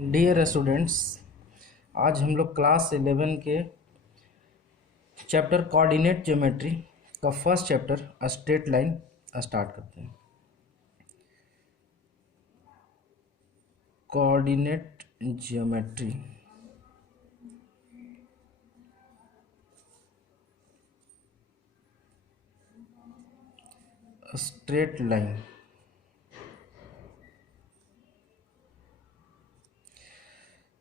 Dear students, आज हम लोग क्लास 11 के चैप्टर कोऑर्डिनेट ज्योमेट्री का first chapter straight line start करते हैं। Coordinate geometry straight line.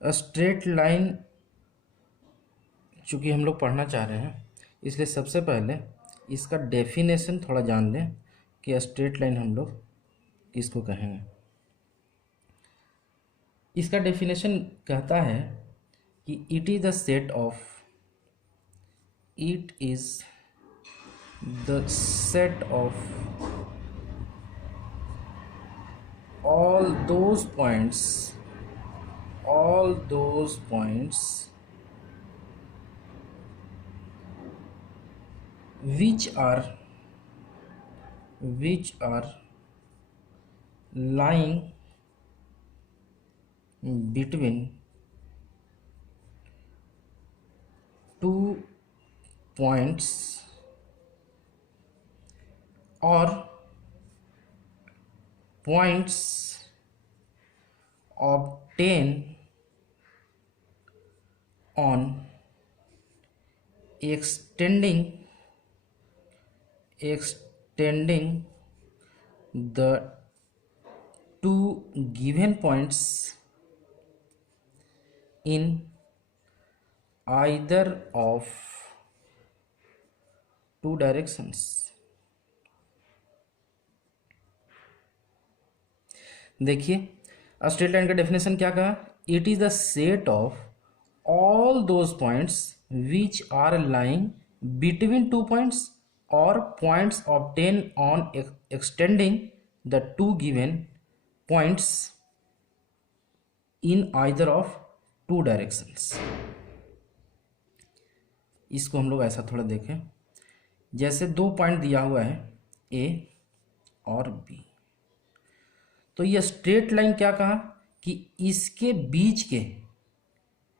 Straight line चूँकि हम लोग पढ़ना चाह रहे हैं, इसलिए सबसे पहले इसका डेफिनेशन थोड़ा जान लें कि स्ट्रेट लाइन हम लोग किसको कहेंगे। इसका डेफिनेशन कहता है कि it is the set of all those points which are lying between two points or points obtained on extending the two given points in either of two directions। देखिए, straight line का definition क्या कहा? It is the set of all those points which are lying between two points और points obtain on extending the two given points in either of two directions. इसको हम लोग ऐसा थोड़ा देखें, जैसे दो पॉइंट दिया हुआ है ए और बी, तो ये स्ट्रेट लाइन क्या कहा कि इसके बीच के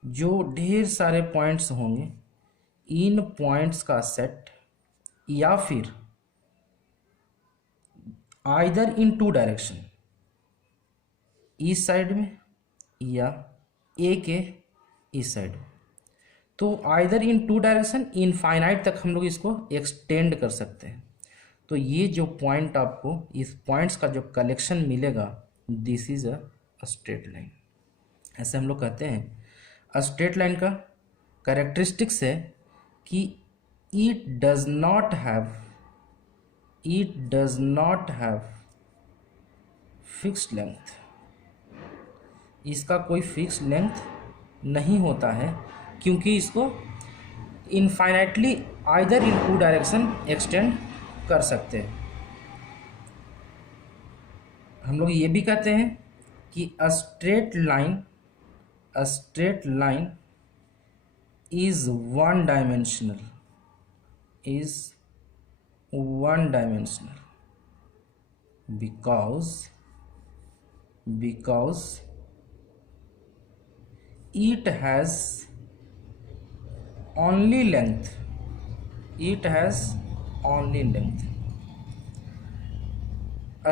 जो ढेर सारे पॉइंट्स होंगे, इन पॉइंट्स का सेट या फिर आइदर इन टू डायरेक्शन, इस साइड में या ए के इस साइड में, तो either in two direction infinite तक हम लोग इसको एक्सटेंड कर सकते हैं। तो ये जो पॉइंट आपको इस पॉइंट्स का जो कलेक्शन मिलेगा, this is a straight line. ऐसे हम लोग कहते हैं स्ट्रेट लाइन का कैरेक्टरिस्टिक्स है कि it does not have fixed length. इसका कोई फिक्स लेंथ नहीं होता है, क्योंकि इसको infinitely either in two direction extend कर सकते हैं। हम लोग ये भी कहते हैं कि a straight line is one dimensional because it has only length।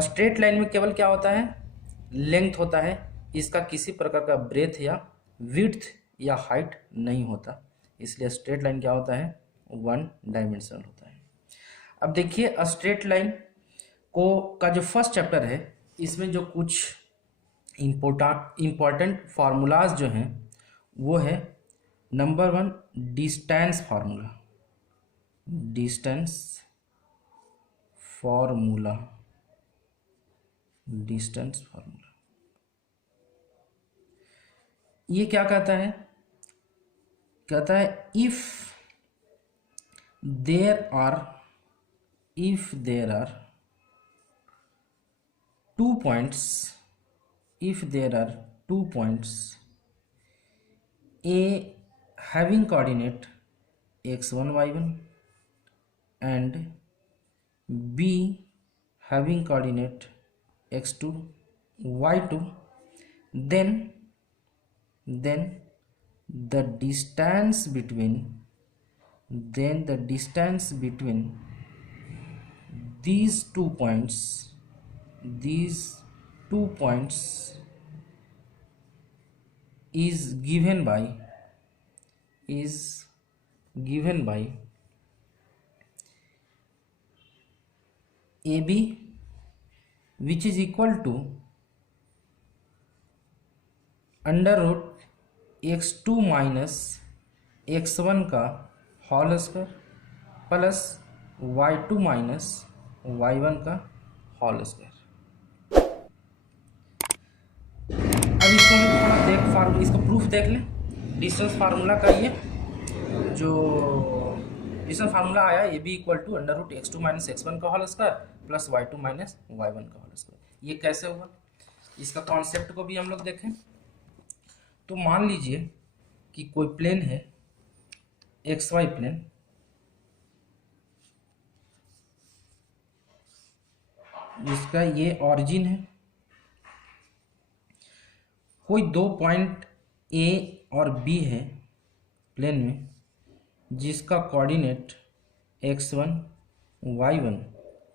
Straight line में केवल क्या होता है? लेंथ होता है। इसका किसी प्रकार का ब्रेथ या विड्थ या हाइट नहीं होता, इसलिए स्ट्रेट लाइन क्या होता है? वन डायमेंशनल होता है। अब देखिए, स्ट्रेट लाइन को का जो फर्स्ट चैप्टर है, इसमें जो कुछ इम्पोर्टेंट फार्मूलाज जो हैं वो है, नंबर 1 डिस्टेंस फार्मूला। ये क्या कहता है? कहता है if there are two points A having coordinate x1 y1 and B having coordinate x2 y2, then then the distance between these two points is given by AB, which is equal to under root x2 minus x1 का whole square plus y2 minus y1 का whole square. अब इसको हम थोड़ा इसका proof देख लें। Distance formula का ये जो डिस्टेंस फार्मूला आया ये भी equal to under root x2 minus x1 का whole square plus y2 minus y1 का होल स्क्वायर। ये कैसे होगा, इसका कॉन्सेप्ट को भी हम लोग देखें। तो मान लीजिए कि कोई प्लेन है XY प्लेन, जिसका ये ऑरिजिन है। कोई दो पॉइंट A और B है प्लेन में, जिसका कोऑर्डिनेट x1 y1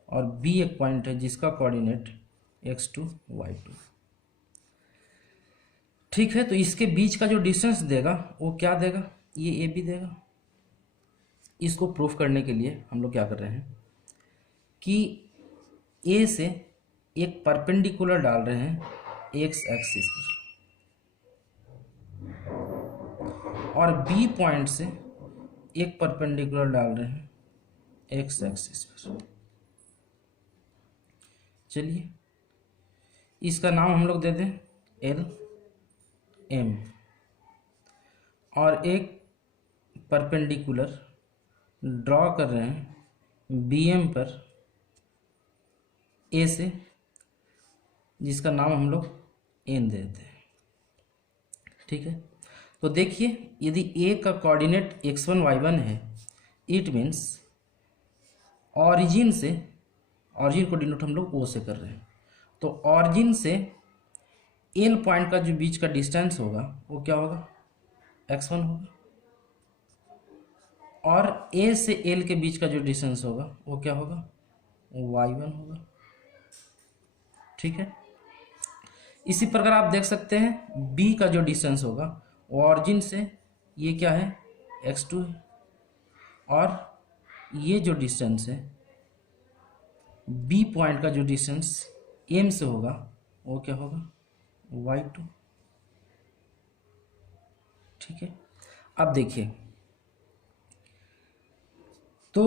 और B एक पॉइंट है जिसका कोऑर्डिनेट x2 y2। ठीक है, तो इसके बीच का जो डिस्टेंस देगा वो क्या देगा, ये ए बी देगा। इसको प्रूफ करने के लिए हम लोग क्या कर रहे हैं कि ए से एक परपेंडिकुलर डाल रहे हैं एक्स एक्सिस पर और बी पॉइंट से एक परपेंडिकुलर डाल रहे हैं एक्स एक्सिस पर। चलिए इसका नाम हम लोग दे दें एल एम, और एक परपेंडिकुलर ड्रॉ कर रहे हैं बी एम पर ए से, जिसका नाम हम लोग एन दे देते हैं। ठीक है, तो देखिए यदि ए का कोऑर्डिनेट x1 y1 है, इट मीन्स ऑरिजिन को डिनोट हम लोग ओ से कर रहे हैं। तो ऑरिजिन से एल पॉइंट का जो बीच का डिस्टेंस होगा वो क्या होगा, x1 होगा, और ए से एल के बीच का जो डिस्टेंस होगा वो क्या होगा, y1 होगा। ठीक है, इसी प्रकार आप देख सकते हैं बी का जो डिस्टेंस होगा वो ऑरिजिन से ये क्या है, x2 है, और ये जो डिस्टेंस है बी पॉइंट का जो डिस्टेंस एम से होगा वो क्या होगा, y2। ठीक है, अब देखिए तो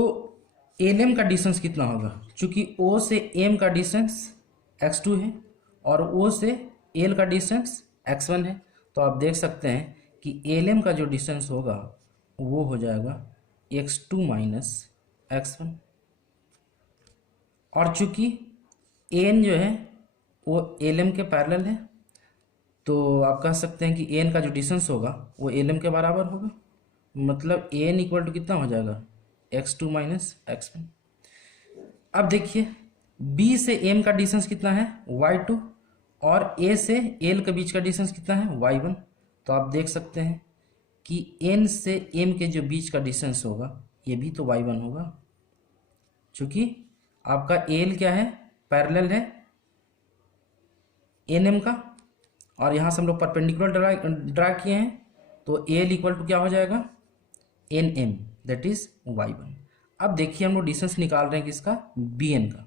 एल एम का डिस्टेंस कितना होगा, चूंकि ओ से एम का डिस्टेंस x2 है और ओ से एल का डिस्टेंस x1 है, तो आप देख सकते हैं कि एल एम का जो डिस्टेंस होगा वो हो जाएगा x2 माइनस x1, और चूंकि एन जो है वो एल एम के पैरेलल है, तो आप कह सकते हैं कि एन का जो डिस्टेंस होगा वो एल एम के बराबर होगा। मतलब एन इक्वल टू कितना हो जाएगा, x2 माइनस x1। अब देखिए b से m का डिस्टेंस कितना है, y2, और a से l के बीच का डिस्टेंस कितना है, y1। तो आप देख सकते हैं कि n से m के जो बीच का डिस्टेंस होगा ये भी तो y1 होगा, क्योंकि आपका l क्या है, पैरेलल है nm का, और यहाँ से हम लोग परपेंडिकुलर ड्रा किए हैं, तो l इक्वल टू क्या हो जाएगा, nm, दैट इज y1। अब देखिए हम लोग डिस्टेंस निकाल रहे हैं किसका, bn का,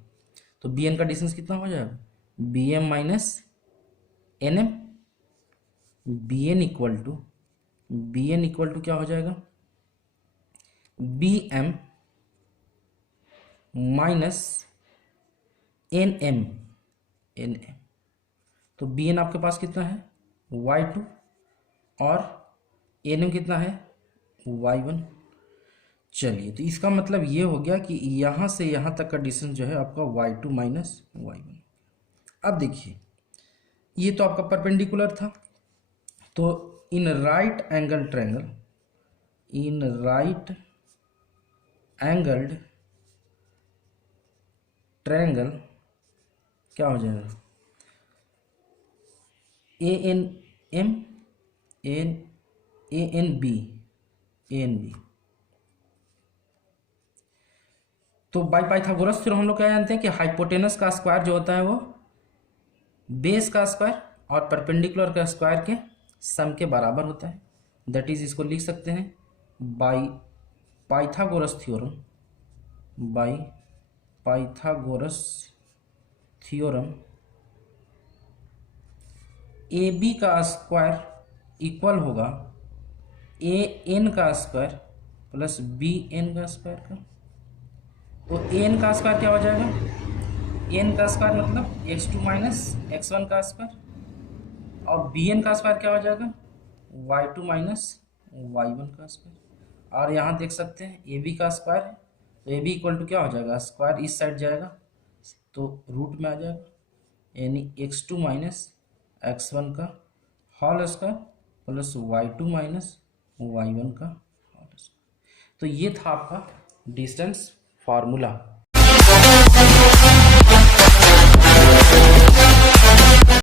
तो bn का डिस्टेंस कितना हो जाएगा, bm minus nm। bn equal to क्या हो जाएगा, bm माइनस nm। तो bn आपके पास कितना है, y2, और nm कितना है, y1। चलिए तो इसका मतलब ये हो गया कि यहाँ से यहाँ तक का डिस्टेंस जो है आपका y2 माइनस y1। अब देखिए ये तो आपका परपेंडिकुलर था, तो इन राइट एंगल्ड ट्रायंगल क्या हो जाएगा, ANM N A N B A N B. तो बाई पाइथागोरस थ्योरम हम लोग क्या जानते हैं कि हाइपोटेनस का स्क्वायर जो होता है वो बेस का स्क्वायर और परपेंडिकुलर का स्क्वायर के सम के बराबर होता है। दैट इज, इसको लिख सकते हैं by Pythagoras theorem, by Pythagoras theorem A B का स्क्वायर इक्वल होगा ए एन का स्क्वायर प्लस बी एन का स्क्वायर का। तो ए एन का स्क्वायर क्या हो जाएगा, एन का स्क्वायर मतलब x2 माइनस x1 का स्क्वायर, और बी एन का स्क्वायर क्या हो जाएगा y2 माइनस y1 का स्क्वायर। और यहाँ देख सकते हैं ए बी का स्क्वायर है, तो ए बी इक्वल टू क्या हो जाएगा, स्क्वायर इस साइड जाएगा तो रूट में आ जाएगा, यानी x2 माइनस x1 का whole square plus y2 minus y1 का होल स्क्वायर। तो ये था आपका डिस्टेंस फार्मूला।